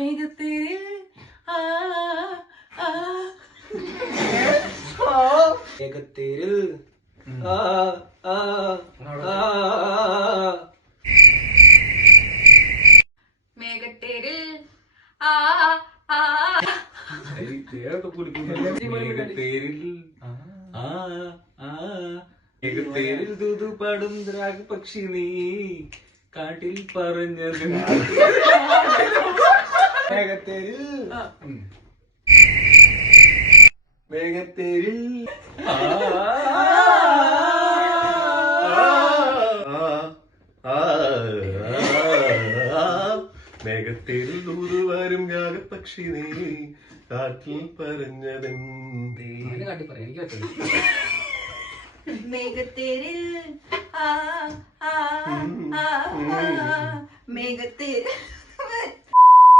മേഘത്തേരിൽ ആ ആ മേഘത്തേരിൽ ആ ആ ആ മേഘത്തേരിൽ ആ ആ മേഘത്തേരിൽ ദൂതു പാടും രാഗപക്ഷി നീ കാട്ടിൽ പറഞ്ഞത് മേഘത്തേരിൽ മേഘത്തേരിൽ മേഘത്തേരിൽ ദൂതുവാരും രാഗപക്ഷി നീ കാട്ടിൽ പറഞ്ഞതെന്തേ. മേഘത്തേരിൽ ആ ആ ആ മേഘത്തേരിൽ